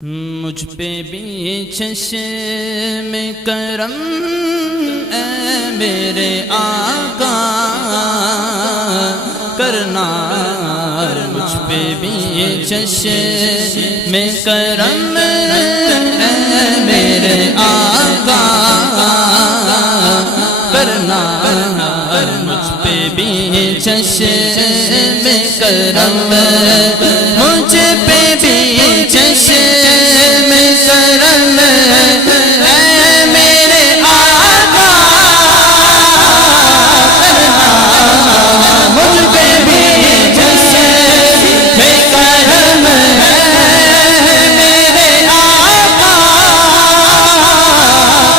مجھ پہ بھی چشم کرم اے میرے آقا کرنا، مجھ پہ بھی چشم کرم اے میرے آقا کرنا، مجھ پہ بھی چشم کرم، مجھ پہ بھی چشم کرم اے میرے آقا کرنا، مجھ پہ بھی چشم کرم اے میرے آقا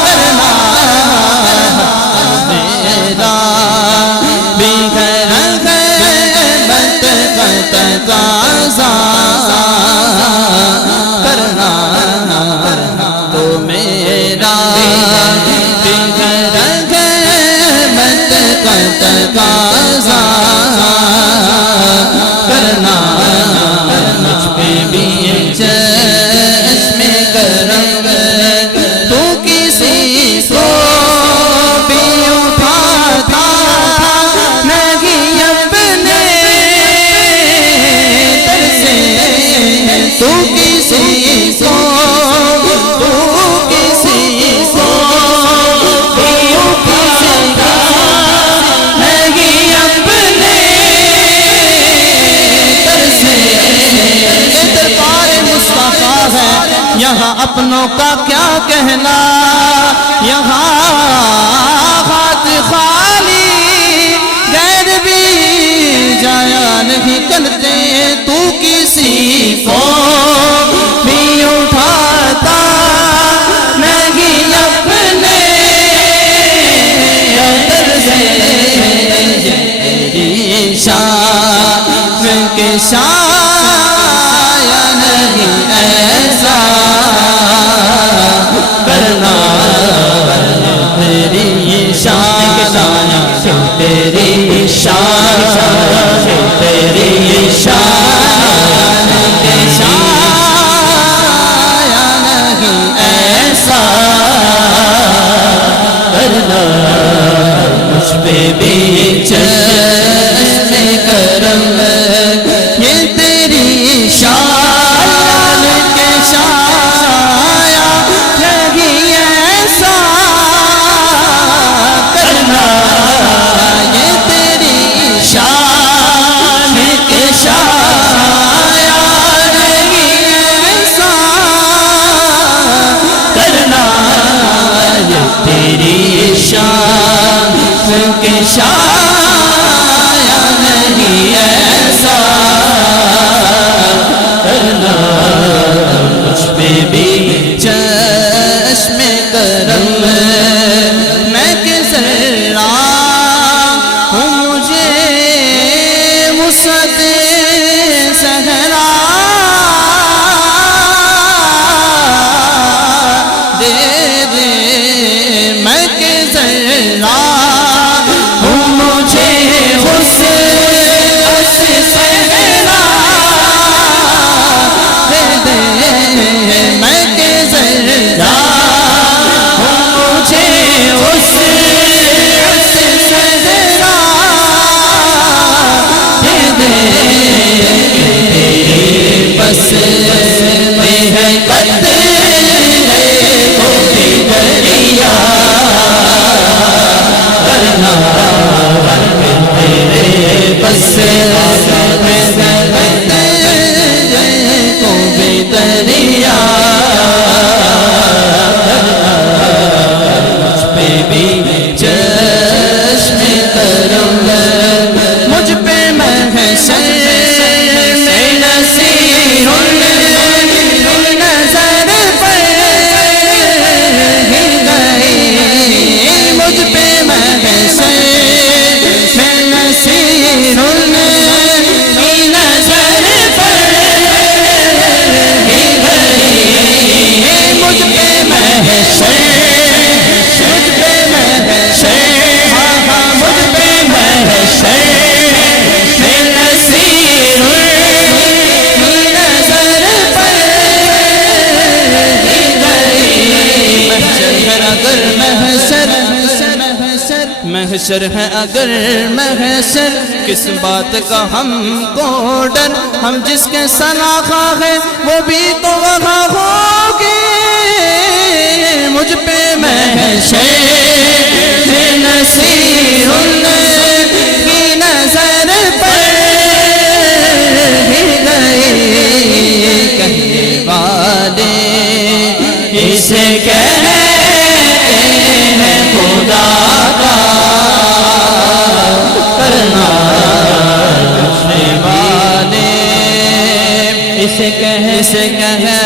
کرنا، میرا بھی گھر غیبت کا تقاضا کرنا، تو میرا بھی گھر غیبت کا تقاضا کرنا، مجھ پہ بھی چشم کرم، تو کسی کو بھی اٹھاتا نہیں اپنے در سے، تو کسی کو بھی اٹھاتا نہیں اپنے در سے، دربار مصطفیٰ ہے یہاں اپنوں کا کیا کہنا، یہاں ہاتھ خالی غیر بھی جایا نہیں کرتے، تو کسی کو بھی اٹھاتا نہیں اپنے در سے، تیری شان کے شایا نہیں ایسا کرنا، تیری شان تیری شان تیری شان کے شایا نہیں ایسا کرنا، مجھ پہ بھی چشم کرم، یہ تیری شان کے شایا نہیں ایسا کرنا، یہ تیری شان کے شایا نہیں ایسا کرنا، یہ تیری شان کے شایا نہیں ایسا کرنا، مجھ پہ بھی چشم کرم، میں کہ ذرا ہوں مجھے وسعت صحرا دے دے، میں کہ ذرا ہوں اگر محشر ہے اگر محشر، کس بات کا ہم کو ڈر، ہم جس کے سلاخا ہے وہ بھی تو وہاں ہوگی، مجھ پہ محشر نصیر کی نظر پڑ گئی، کہنے والے اسے کہتے ہیں خدا کا کرنا، کہنے والے اسے کہتے